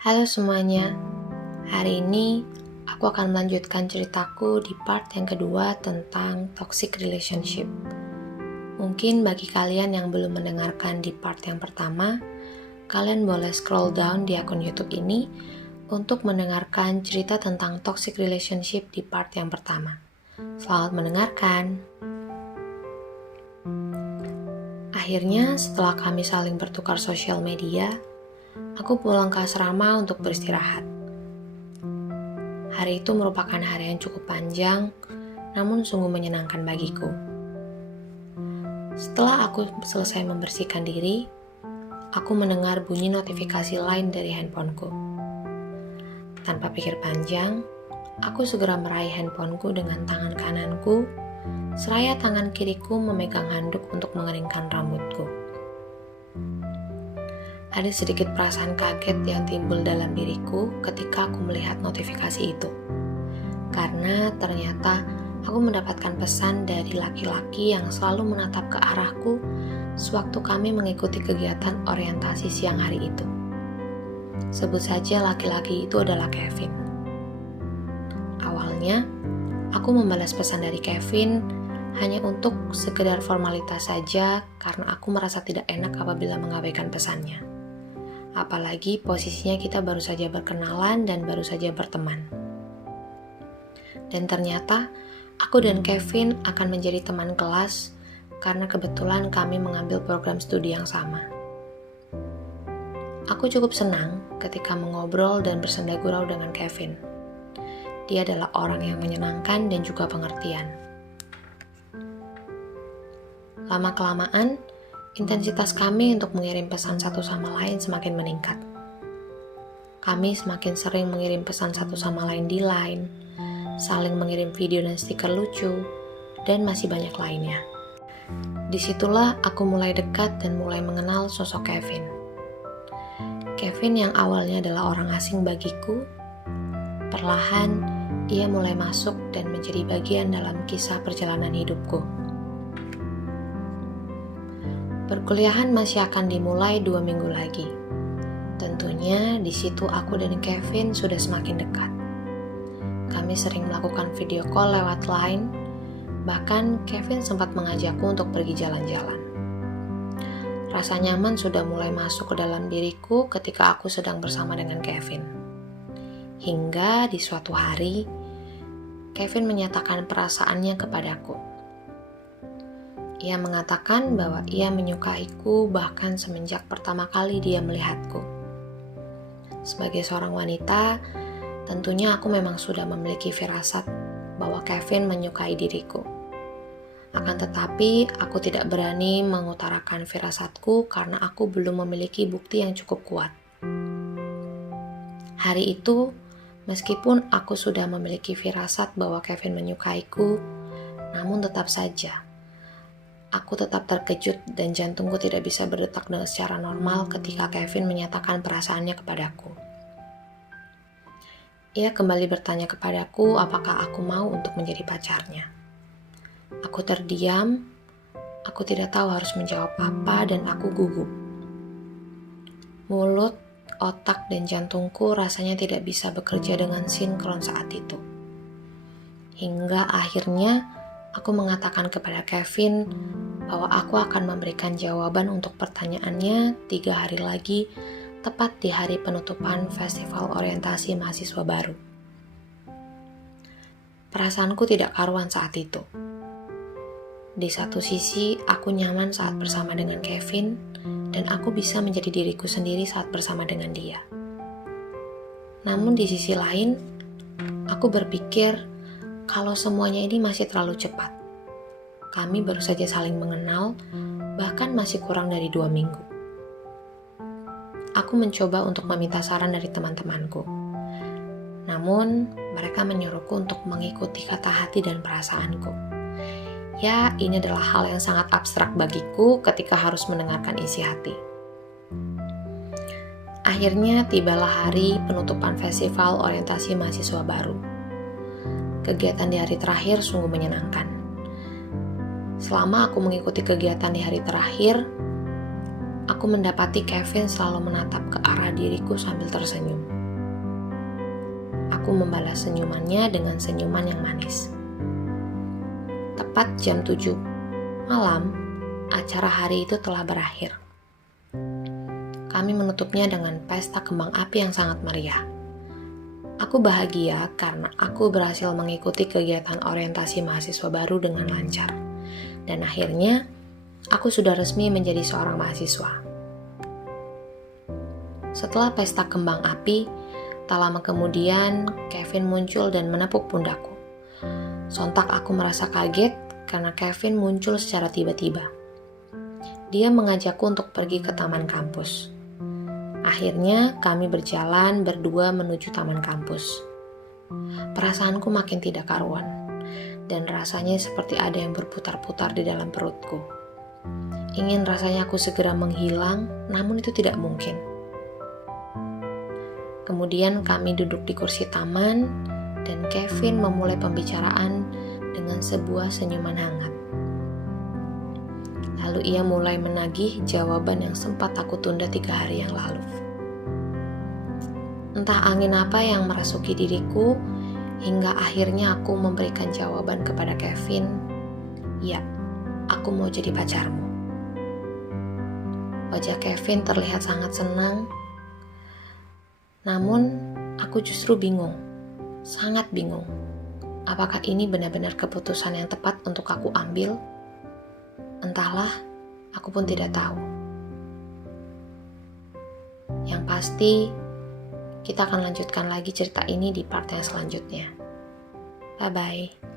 Halo semuanya, hari ini aku akan melanjutkan ceritaku di part yang kedua tentang toxic relationship. Mungkin bagi kalian yang belum mendengarkan di part yang pertama, kalian boleh scroll down di akun YouTube ini untuk mendengarkan cerita tentang toxic relationship di part yang pertama. Selamat mendengarkan. Akhirnya, setelah kami saling bertukar sosial media, aku pulang ke asrama untuk beristirahat. Hari itu merupakan hari yang cukup panjang, namun sungguh menyenangkan bagiku. Setelah aku selesai membersihkan diri, aku mendengar bunyi notifikasi lain dari handphoneku. Tanpa pikir panjang, aku segera meraih handphoneku dengan tangan kananku, seraya tangan kiriku memegang handuk untuk mengeringkan rambutku. Ada sedikit perasaan kaget yang timbul dalam diriku ketika aku melihat notifikasi itu. Karena ternyata aku mendapatkan pesan dari laki-laki yang selalu menatap ke arahku sewaktu kami mengikuti kegiatan orientasi siang hari itu. Sebut saja laki-laki itu adalah Kevin. Awalnya, aku membalas pesan dari Kevin hanya untuk sekedar formalitas saja karena aku merasa tidak enak apabila mengabaikan pesannya. Apalagi posisinya kita baru saja berkenalan dan baru saja berteman. Dan ternyata aku dan Kevin akan menjadi teman kelas karena kebetulan kami mengambil program studi yang sama. Aku cukup senang ketika mengobrol dan bersenda gurau dengan Kevin. Dia adalah orang yang menyenangkan dan juga pengertian. Lama-kelamaan, intensitas kami untuk mengirim pesan satu sama lain semakin meningkat. Kami semakin sering mengirim pesan satu sama lain di Line, saling mengirim video dan stiker lucu, dan masih banyak lainnya. Disitulah aku mulai dekat dan mulai mengenal sosok Kevin. Kevin yang awalnya adalah orang asing bagiku, perlahan ia mulai masuk dan menjadi bagian dalam kisah perjalanan hidupku. Perkuliahan masih akan dimulai 2 minggu lagi. Tentunya di situ aku dan Kevin sudah semakin dekat. Kami sering melakukan video call lewat Line, bahkan Kevin sempat mengajakku untuk pergi jalan-jalan. Rasa nyaman sudah mulai masuk ke dalam diriku ketika aku sedang bersama dengan Kevin. Hingga di suatu hari, Kevin menyatakan perasaannya kepadaku. Ia mengatakan bahwa ia menyukaiku bahkan semenjak pertama kali dia melihatku. Sebagai seorang wanita, tentunya aku memang sudah memiliki firasat bahwa Kevin menyukai diriku. Akan tetapi, aku tidak berani mengutarakan firasatku karena aku belum memiliki bukti yang cukup kuat. Hari itu, meskipun aku sudah memiliki firasat bahwa Kevin menyukaiku, namun tetap saja aku tetap terkejut dan jantungku tidak bisa berdetak dengan secara normal ketika Kevin menyatakan perasaannya kepadaku. Ia kembali bertanya kepadaku apakah aku mau untuk menjadi pacarnya. Aku terdiam, aku tidak tahu harus menjawab apa dan aku gugup. Mulut, otak, dan jantungku rasanya tidak bisa bekerja dengan sinkron saat itu. Hingga akhirnya aku mengatakan kepada Kevin bahwa aku akan memberikan jawaban untuk pertanyaannya 3 hari lagi, tepat di hari penutupan Festival Orientasi Mahasiswa Baru. Perasaanku tidak karuan saat itu. Di satu sisi, aku nyaman saat bersama dengan Kevin, dan aku bisa menjadi diriku sendiri saat bersama dengan dia. Namun di sisi lain, aku berpikir kalau semuanya ini masih terlalu cepat. Kami baru saja saling mengenal, bahkan masih kurang dari 2 minggu. Aku mencoba untuk meminta saran dari teman-temanku. Namun, mereka menyuruhku untuk mengikuti kata hati dan perasaanku. Ya, ini adalah hal yang sangat abstrak bagiku ketika harus mendengarkan isi hati. Akhirnya tibalah hari penutupan Festival Orientasi Mahasiswa Baru. Kegiatan di hari terakhir sungguh menyenangkan. Selama aku mengikuti kegiatan di hari terakhir, aku mendapati Kevin selalu menatap ke arah diriku sambil tersenyum. Aku membalas senyumannya dengan senyuman yang manis. Tepat jam 7 malam, acara hari itu telah berakhir. Kami menutupnya dengan pesta kembang api yang sangat meriah. Aku bahagia karena aku berhasil mengikuti kegiatan orientasi mahasiswa baru dengan lancar. Dan akhirnya, aku sudah resmi menjadi seorang mahasiswa. Setelah pesta kembang api, tak lama kemudian Kevin muncul dan menepuk pundakku. Sontak aku merasa kaget karena Kevin muncul secara tiba-tiba. Dia mengajakku untuk pergi ke taman kampus. Akhirnya kami berjalan berdua menuju taman kampus. Perasaanku makin tidak karuan, dan rasanya seperti ada yang berputar-putar di dalam perutku. Ingin rasanya aku segera menghilang, namun itu tidak mungkin. Kemudian kami duduk di kursi taman, dan Kevin memulai pembicaraan dengan sebuah senyuman hangat. Lalu ia mulai menagih jawaban yang sempat aku tunda 3 hari yang lalu. Entah angin apa yang merasuki diriku, hingga akhirnya aku memberikan jawaban kepada Kevin, "Ya, aku mau jadi pacarmu." Wajah Kevin terlihat sangat senang, namun aku justru bingung, sangat bingung. Apakah ini benar-benar keputusan yang tepat untuk aku ambil? Entahlah, aku pun tidak tahu. Yang pasti, kita akan lanjutkan lagi cerita ini di part yang selanjutnya. Bye-bye.